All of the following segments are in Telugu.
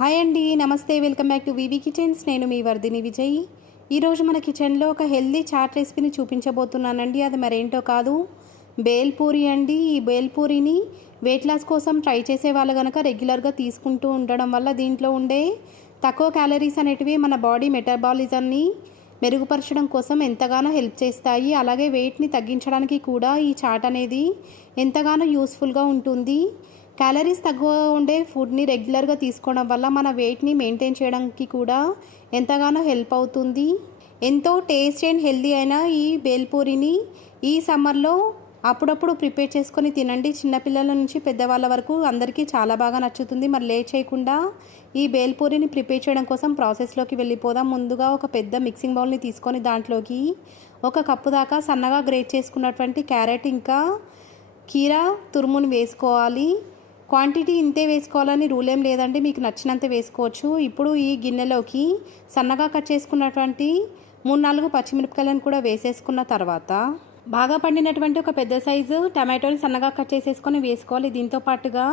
హాయ్ అండి, నమస్తే. Welcome back to VV kitchens. నేను మీ వర్ధిని విజయ్. ఈరోజు మన కిచెన్లో ఒక హెల్దీ చాట్ రెసిపీని చూపించబోతున్నానండి. అది మరేంటో కాదు, బేల్పూరి అండి. ఈ బేల్పూరిని వెయిట్ లాస్ కోసం ట్రై చేసే వాళ్ళు కనుక రెగ్యులర్గా తీసుకుంటూ ఉండడం వల్ల దీంట్లో ఉండే తక్కువ క్యాలరీస్ అనేటివి మన బాడీ మెటబాలిజంని మెరుగుపరచడం కోసం ఎంతగానో హెల్ప్ చేస్తాయి. అలాగే వెయిట్ని తగ్గించడానికి కూడా ఈ చాట్ అనేది ఎంతగానో యూస్ఫుల్గా ఉంటుంది. క్యాలరీస్ తక్కువ ఉండే ఫుడ్ని రెగ్యులర్గా తీసుకోవడం వల్ల మన వెయిట్ని మెయింటైన్ చేయడానికి కూడా ఎంతగానో హెల్ప్ అవుతుంది. ఎంతో టేస్ట్ అండ్ హెల్దీ అయిన ఈ బేల్పూరిని ఈ సమ్మర్లో అప్పుడప్పుడు ప్రిపేర్ చేసుకొని తినండి. చిన్నపిల్లల నుంచి పెద్దవాళ్ళ వరకు అందరికీ చాలా బాగా నచ్చుతుంది. మరి లేట్ చేయకుండా ఈ బేల్పూరిని ప్రిపేర్ చేయడం కోసం ప్రాసెస్లోకి వెళ్ళిపోదాం. ముందుగా ఒక పెద్ద మిక్సింగ్ బౌల్ని తీసుకొని దాంట్లోకి 1 కప్పు దాకా సన్నగా గ్రేట్ చేసుకున్నటువంటి క్యారెట్ ఇంకా కీరా తురుముని వేసుకోవాలి. క్వాంటిటీ ఇంతే వేసుకోవాలని రూల్ ఏం లేదండి, మీకు నచ్చినంత వేసుకోవచ్చు. ఇప్పుడు ఈ గిన్నెలోకి సన్నగా కట్ చేసుకున్నటువంటి 3-4 పచ్చిమిరపకాయలను కూడా వేసేసుకున్న తర్వాత బాగా పండినటువంటి ఒక పెద్ద సైజు టమాటోని సన్నగా కట్ చేసేసుకొని వేసుకోవాలి. దీంతో పాటుగా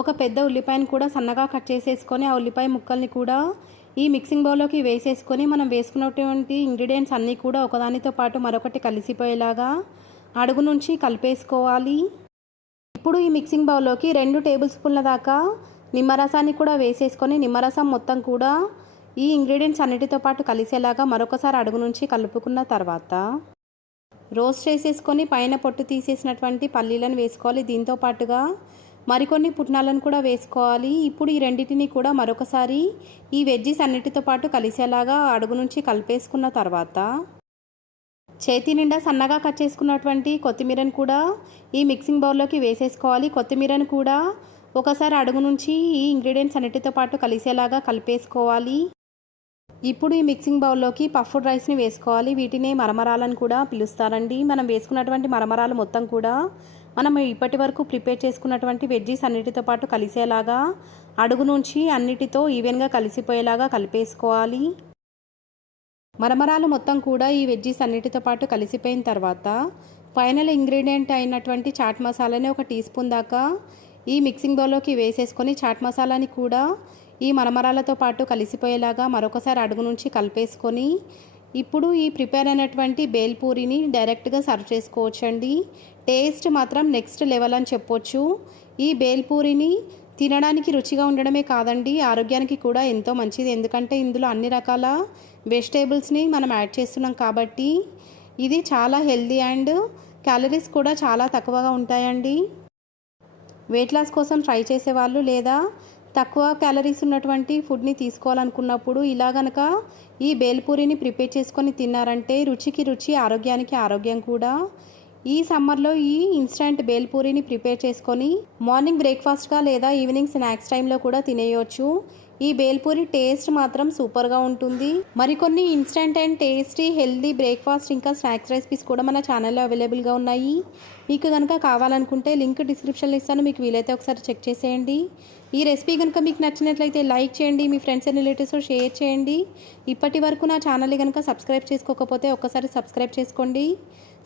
ఒక పెద్ద ఉల్లిపాయను కూడా సన్నగా కట్ చేసేసుకొని ఆ ఉల్లిపాయ ముక్కల్ని కూడా ఈ మిక్సింగ్ బౌల్లోకి వేసేసుకొని మనం వేసుకున్నటువంటి ఇంగ్రీడియంట్స్ అన్నీ కూడా ఒకదానితో పాటు మరొకటి కలిసిపోయేలాగా అడుగు నుంచి కలిపేసుకోవాలి. ఇప్పుడు ఈ మిక్సింగ్ బౌల్లోకి 2 టేబుల్ స్పూన్ల దాకా నిమ్మరసాన్ని కూడా వేసేసుకొని నిమ్మరసం మొత్తం కూడా ఈ ఇంగ్రీడియంట్స్ అన్నిటితో పాటు కలిసేలాగా మరొకసారి అడుగు నుంచి కలుపుకున్న తర్వాత రోస్ట్ చేసేసుకొని పైన పొట్టు తీసేసినటువంటి పల్లీలను వేసుకోవాలి. దీంతో పాటుగా మరికొన్ని పుట్నాలను కూడా వేసుకోవాలి. ఇప్పుడు ఈ రెండింటిని కూడా మరొకసారి ఈ వెజ్జీస్ అన్నిటితో పాటు కలిసేలాగా అడుగు నుంచి కలిపేసుకున్న తర్వాత చేతి నిండా సన్నగా కట్ చేసుకున్నటువంటి కొత్తిమీరను కూడా ఈ మిక్సింగ్ బౌల్లోకి వేసేసుకోవాలి. కొత్తిమీరను కూడా ఒకసారి అడుగు నుంచి ఈ ఇంగ్రీడియంట్స్ అన్నిటితో పాటు కలిసేలాగా కలిపేసుకోవాలి. ఇప్పుడు ఈ మిక్సింగ్ బౌల్లోకి పఫ్డ్ రైస్ని వేసుకోవాలి. వీటిని మరమరాలను కూడా పిలుస్తారండి. మనం వేసుకున్నటువంటి మరమరాలు మొత్తం కూడా మనం ఇప్పటి వరకు ప్రిపేర్ చేసుకున్నటువంటి వెజ్జీస్ అన్నిటితో పాటు కలిసేలాగా అడుగు నుంచి అన్నిటితో ఈవెన్గా కలిసిపోయేలాగా కలిపేసుకోవాలి. మరమరాలు మొత్తం కూడా ఈ వెజ్జీస్ అన్నిటితో పాటు కలిసిపోయిన తర్వాత ఫైనల్ ఇంగ్రీడియంట్ అయినటువంటి చాట్ మసాలాని 1 టీ స్పూన్ దాకా ఈ మిక్సింగ్ బౌల్లోకి వేసేసుకొని చాట్ మసాలాని కూడా ఈ మరమరాలతో పాటు కలిసిపోయేలాగా మరొకసారి అడుగు నుంచి కలిపేసుకొని ఇప్పుడు ఈ ప్రిపేర్ అయినటువంటి బేల్పూరిని డైరెక్ట్గా సర్వ్ చేసుకోవచ్చండి. టేస్ట్ మాత్రం నెక్స్ట్ లెవెల్ అని చెప్పొచ్చు. ఈ బేల్పూరిని తినడానికి రుచిగా ఉండడమే కాదండి, ఆరోగ్యానికి కూడా ఎంతో మంచిది. ఎందుకంటే ఇందులో అన్ని రకాల వెజిటేబుల్స్ని మనం యాడ్ చేస్తున్నాం కాబట్టి ఇది చాలా హెల్దీ అండ్ క్యాలరీస్ కూడా చాలా తక్కువగా ఉంటాయండి. వెయిట్ లాస్ కోసం ట్రై చేసేవాళ్ళు లేదా తక్కువ క్యాలరీస్ ఉన్నటువంటి ఫుడ్ని తీసుకోవాలనుకున్నప్పుడు ఇలా గనక ఈ బేల్పూరిని ప్రిపేర్ చేసుకొని తిన్నారంటే రుచికి రుచి, ఆరోగ్యానికి ఆరోగ్యం కూడా. ఈ సమ్మర్లో ఈ ఇన్స్టంట్ బేల్పూరిని ప్రిపేర్ చేసుకొని మార్నింగ్ బ్రేక్ఫాస్ట్గా లేదా ఈవినింగ్ స్నాక్స్ టైంలో కూడా తినేయవచ్చు. ఈ బేల్పూరి టేస్ట్ మాత్రం సూపర్గా ఉంటుంది. మరికొన్ని instant and tasty healthy breakfast ఇంకా స్నాక్స్ రెసిపీస్ కూడా మన ఛానల్లో అవైలబుల్గా ఉన్నాయి. మీకు కనుక కావాలనుకుంటే లింక్ డిస్క్రిప్షన్లో ఇస్తాను, మీకు వీలైతే ఒకసారి చెక్ చేసేయండి. ఈ రెసిపీ కనుక మీకు నచ్చినట్లయితే లైక్ చేయండి, మీ ఫ్రెండ్స్ అండ్ రిలేటివ్స్తో షేర్ చేయండి. ఇప్పటి వరకు నా ఛానల్ని కనుక సబ్స్క్రైబ్ చేసుకోకపోతే ఒక్కసారి సబ్స్క్రైబ్ చేసుకోండి.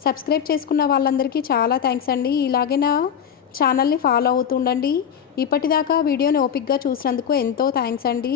సబ్స్క్రైబ్ చేసుకున్న వాళ్ళందరికీ చాలా థ్యాంక్స్ అండి. ఇలాగే నా ఛానల్ని ఫాలో అవుతుండండి. ఇప్పటిదాకా వీడియోని ఓపిక్గా చూసినందుకు ఎంతో థ్యాంక్స్ అండి.